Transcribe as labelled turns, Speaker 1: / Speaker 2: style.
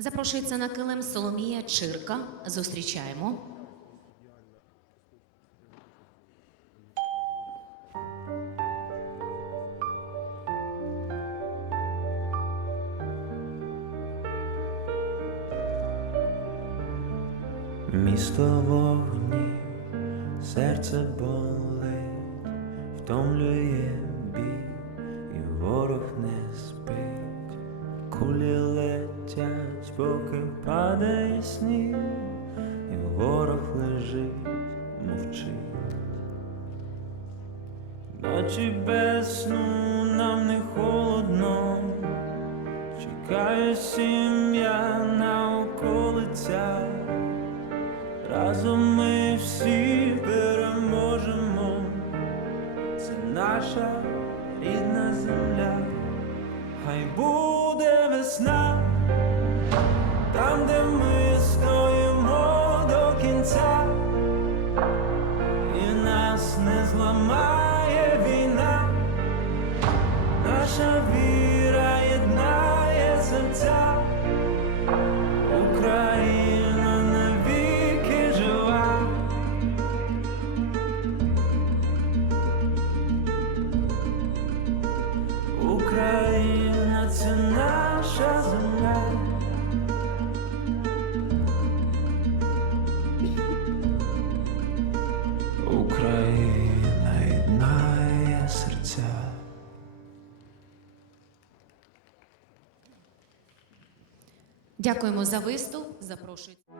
Speaker 1: Запрошується на килим Соломія Чирка. Зустрічаємо.
Speaker 2: Місто вогні, серце болить, втомлює бій, і ворог не спить, поки падає сніг, і ворог лежить, мовчить. Ночі без сну нам не холодно, чекає сім'я на околицях. Разом ми всі переможемо, це наша рідна земля, хай буде весна, де ми стоїмо до кінця, і нас не зламає Україна серця.
Speaker 1: Дякуємо за виступ. Запрошується.